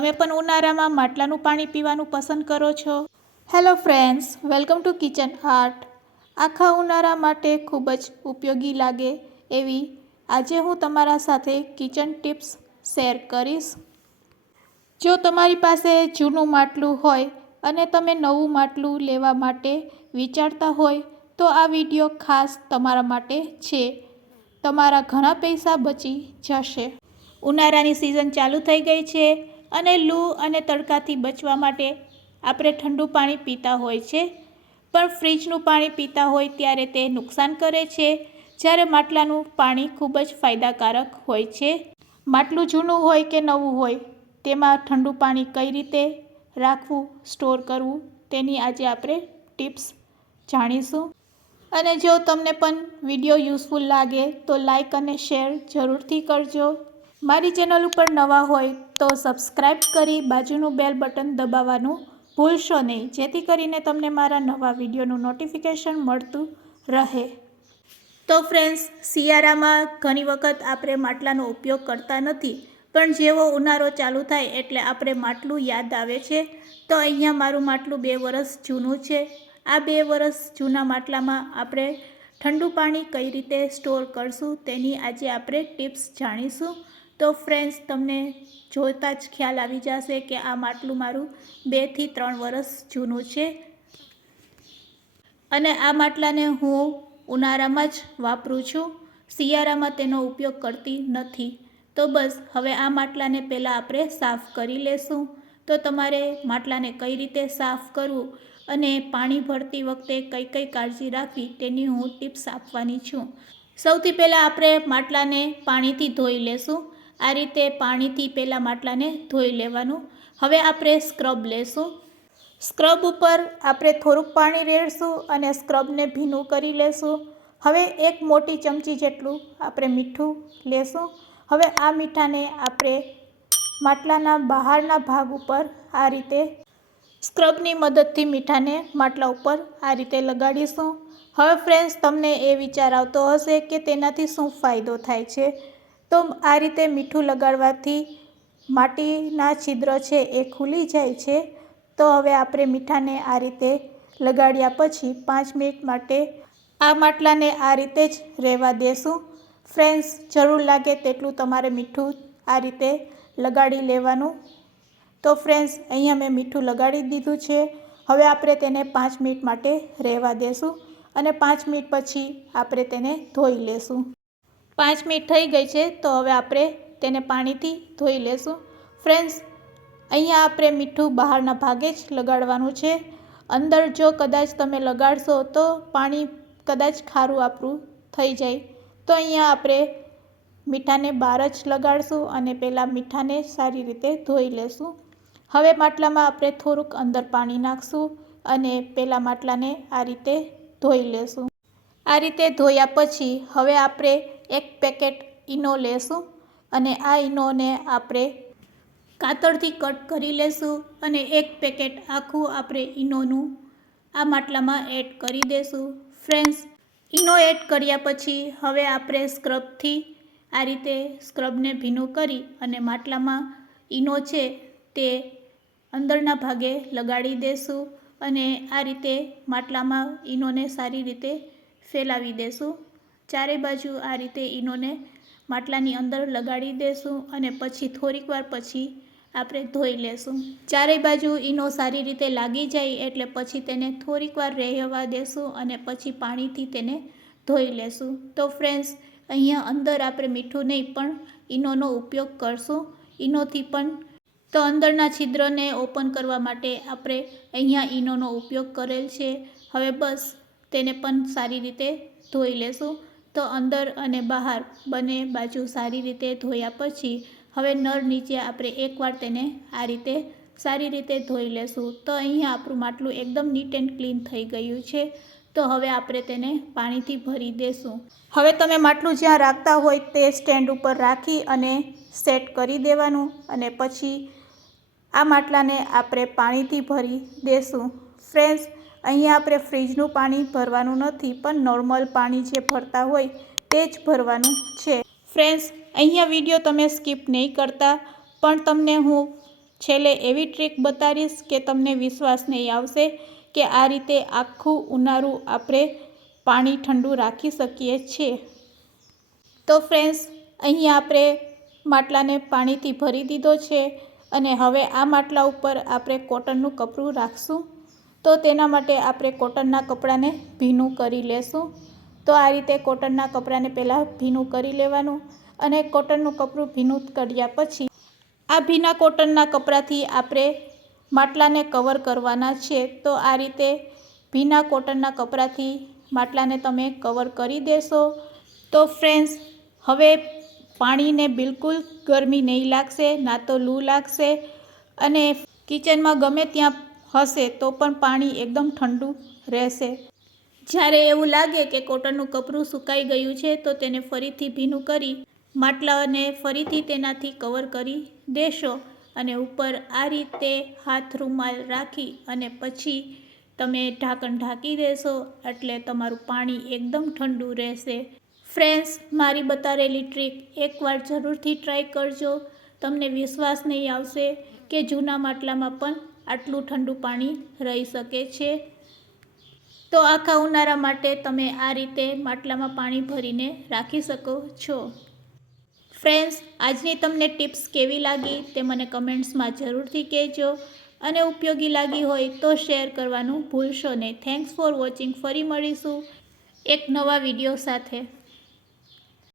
તમે પણ ઉનાળામાં માટલાનું પાણી પીવાનું પસંદ કરો છો? Hello friends, welcome to kitchen art. આખા ઉનાળા માટે ખૂબ જ ઉપયોગી લાગે એવી આજે હું તમારા સાથે કિચન ટિપ્સ શેર કરીશ. જો તમારી પાસે જૂનું માટલું હોય અને તમે નવું માટલું લેવા માટે વિચારતા હોય તો આ વિડીયો ખાસ તમારા માટે છે. તમારા ઘણા પૈસા બચી જશે. ઉનાળાની સિઝન ચાલુ થઈ ગઈ છે અને લૂ અને તડકાથી બચવા માટે આપણે ઠંડુ પાણી પીતા હોય છે, પણ ફ્રીજનું પાણી પીતા હોય ત્યારે તે નુકસાન કરે છે, જ્યારે માટલાનું પાણી ખૂબ જ ફાયદાકારક હોય છે. માટલું જૂનું હોય કે નવું હોય, તેમાં ઠંડુ પાણી કઈ રીતે રાખવું, સ્ટોર કરવું, તેની આજે આપણે ટિપ્સ જાણીશું. અને જો તમને પણ વિડીયો યુઝફુલ લાગે તો લાઈક અને શેર જરૂરથી કરજો. મારી ચેનલ ઉપર નવા હોય તો સબસ્ક્રાઈબ કરી બાજુનું બેલ બટન દબાવવાનું ભૂલશો નહીં, જેથી કરીને તમને મારા નવા વિડીયોનું નોટિફિકેશન મળતું રહે. તો ફ્રેન્ડ્સ, શિયાળામાં ઘણી વખત આપણે માટલાનો ઉપયોગ કરતા નથી, પણ જેવો ઉનાળો ચાલુ થાય એટલે આપણે માટલું યાદ આવે છે. તો અહીંયા મારું માટલું 2 વર્ષ જૂનું છે. આ 2 વર્ષ જૂના માટલામાં આપણે ઠંડુ પાણી કઈ રીતે સ્ટોર કરશું તેની આજે આપણે ટિપ્સ જાણીશું. તો ફ્રેન્ડ્સ, તમને જોતાં જ ખ્યાલ આવી જશે કે આ માટલું મારું 2 થી 3 વર્ષ જૂનું છે અને આ માટલાને હું ઉનાળામાં જ વાપરું છું, શિયાળામાં તેનો ઉપયોગ કરતી નથી. તો બસ હવે આ માટલાને પહેલાં આપણે સાફ કરી લેશું. તો તમારે માટલાને કઈ રીતે સાફ કરવું અને પાણી ભરતી વખતે કઈ કઈ કાળજી રાખવી તેની હું ટિપ્સ આપવાની છું. સૌથી પહેલાં આપણે માટલાને પાણીથી ધોઈ લેશું. આ રીતે પાણીથી પહેલાં માટલાને ધોઈ લેવાનું. હવે આપણે સ્ક્રબ લેશું. સ્ક્રબ ઉપર આપણે થોડુંક પાણી રેડશું અને સ્ક્રબને ભીનું કરી લેશું. હવે 1 મોટી ચમચી જેટલું આપણે મીઠું લેશું. હવે આ મીઠાને આપણે માટલાના બહારના ભાગ ઉપર આ રીતે સ્ક્રબની મદદથી મીઠાને માટલા ઉપર આ રીતે લગાડીશું. હવે ફ્રેન્ડ્સ, તમને એ વિચાર આવતો હશે કે તેનાથી શું ફાયદો થાય છે. તો આ રીતે મીઠું લગાડવાથી માટીના છિદ્ર છે એ ખુલી જાય છે. તો હવે આપણે મીઠાને આ રીતે લગાડ્યા પછી 5 મિનિટ માટે આ માટલાને આ રીતે જ રહેવા દેશું. ફ્રેન્ડ્સ, જરૂર લાગે તેટલું તમારે મીઠું આ રીતે લગાડી લેવાનું. તો ફ્રેન્ડ્સ, અહીંયા મેં મીઠું લગાડી દીધું છે. હવે આપણે તેને 5 મિનિટ માટે રહેવા દેશું અને 5 મિનિટ પછી આપણે તેને ધોઈ લેશું. 5 મિનિટ થઈ ગઈ છે, તો હવે આપણે તેને પાણીથી ધોઈ લેશું. ફ્રેન્ડ્સ, અહીંયા આપણે મીઠું બહારના ભાગે જ લગાડવાનું છે. અંદર જો કદાચ તમે લગાડશો તો પાણી કદાચ ખારું આપણું થઈ જાય. તો અહીંયા આપણે મીઠાને બહાર જ લગાડશું અને પહેલાં મીઠાને સારી રીતે ધોઈ લેશું. હવે માટલામાં આપણે થોડુંક અંદર પાણી નાખશું અને પહેલાં માટલાને આ રીતે ધોઈ લેશું. આ રીતે ધોયા પછી હવે આપણે 1 પેકેટ ઈનો લેશું અને આ ઈનોને આપણે કાતરથી કટ કરી લેશું અને 1 પેકેટ આખું આપણે ઈનોનું આ માટલામાં એડ કરી દેશું. ફ્રેન્ડ્સ, ઈનો એડ કર્યા પછી હવે આપણે સ્ક્રબથી આ રીતે સ્ક્રબને ભીનું કરી અને માટલામાં ઈનો છે તે અંદરના ભાગે લગાડી દેશું અને આ રીતે માટલામાં ઈનોને સારી રીતે ફેલાવી દેશું. ચારે બાજુ આ રીતે ઈનોને માટલાની અંદર લગાડી દેશું અને પછી થોડીક વાર પછી આપણે ધોઈ લેશું. ચારેય બાજુ ઈનો સારી રીતે લાગી જાય એટલે પછી તેને થોડીક વાર રહેવા દેશું અને પછી પાણીથી તેને ધોઈ લેશું. તો ફ્રેન્ડ્સ, અહીંયા અંદર આપણે મીઠું નહીં પણ ઈનોનો ઉપયોગ કરશું. ઈનોથી પણ તો અંદરના છિદ્રને ઓપન કરવા માટે આપણે અહીંયા ઈનોનો ઉપયોગ કરેલ છે. હવે બસ તેને પણ સારી રીતે ધોઈ લેશું. તો અંદર અને બહાર બંને બાજુ સારી રીતે ધોયા પછી હવે નળ નીચે આપણે એકવાર તેને આ રીતે સારી રીતે ધોઈ લેશું. તો અહીંયા આપણું માટલું એકદમ નીટ એન્ડ ક્લીન થઈ ગયું છે. તો હવે આપણે તેને પાણીથી ભરી દેશું. હવે તમે માટલું જ્યાં રાખતા હોય તે સ્ટેન્ડ ઉપર રાખી અને સેટ કરી દેવાનું અને પછી આ માટલાને આપણે પાણીથી ભરી દેશું. ફ્રેન્ડ્સ, અહીંયા આપણે ફ્રીજનું પાણી ભરવાનું નથી, પણ નોર્મલ પાણી જે ભરતા હોય તે જ ભરવાનું છે. ફ્રેન્ડ્સ, અહીંયા વિડીયો તમે સ્કીપ નહીં કરતા, પણ તમને હું છેલ્લે એવી ટ્રીક બતાવીશ કે તમને વિશ્વાસ નહીં આવશે કે આ રીતે આખું ઉનાળું આપણે પાણી ઠંડુ રાખી શકીએ છીએ। તો ફ્રેન્ડ્સ, અહીંયા આપણે માટલાને પાણીથી ભરી દીધો છે અને હવે આ માટલા ઉપર આપણે કોટનનું કપડું રાખશું। તો તેના માટે આપણે કોટનના કપડાને ભીનું કરી લેશું। તો આ રીતે કોટનના કપડાને પહેલાં ભીનું કરી લેવાનું અને કોટનનું કપડું ભીનું કર્યા પછી આ ભીના કોટનના કપડાથી આપણે માટલાને કવર કરવાના છે। તો આ રીતે ભીના કોટનના કપડાથી માટલાને તમે કવર કરી દેશો તો ફ્રેન્ડ્સ, હવે પાણીને બિલકુલ ગરમી નહીં લાગશે, ના તો લૂ લાગશે અને કિચનમાં ગમે ત્યાં હશે તો પણ પાણી એકદમ ઠંડુ રહેશે। જ્યારે એવું લાગે કે કોટનનું કપડું સુકાઈ ગયું છે તો તેને ફરીથી ભીનું કરી માટલાને ફરીથી તેનાથી કવર કરી દેશો અને ઉપર આ રીતે હાથ રૂમાલ રાખી અને પછી તમે ઢાંકણ ઢાંકી દેશો એટલે તમારું પાણી એકદમ ઠંડુ રહેશે। ફ્રેન્ડ્સ, મારી બતાવેલી ટ્રીક એકવાર જરૂરથી ટ્રાય કરજો। તમને વિશ્વાસ નહીં આવશે કે જૂના માટલામાં પણ આટલું ઠંડુ પાણી રહી શકે છે। તો આખા ઉનાળા માટે તમે આ રીતે માટલામાં પાણી ભરીને રાખી શકો છો। ફ્રેન્ડ્સ, આજની તમને ટિપ્સ કેવી લાગી તે મને કમેન્ટ્સમાં જરૂરથી કહેજો અને ઉપયોગી લાગી હોય તો શેર કરવાનું ભૂલશો નહીં। Thanks for watching. ફરી મળીશું એક નવા વિડીયો સાથે।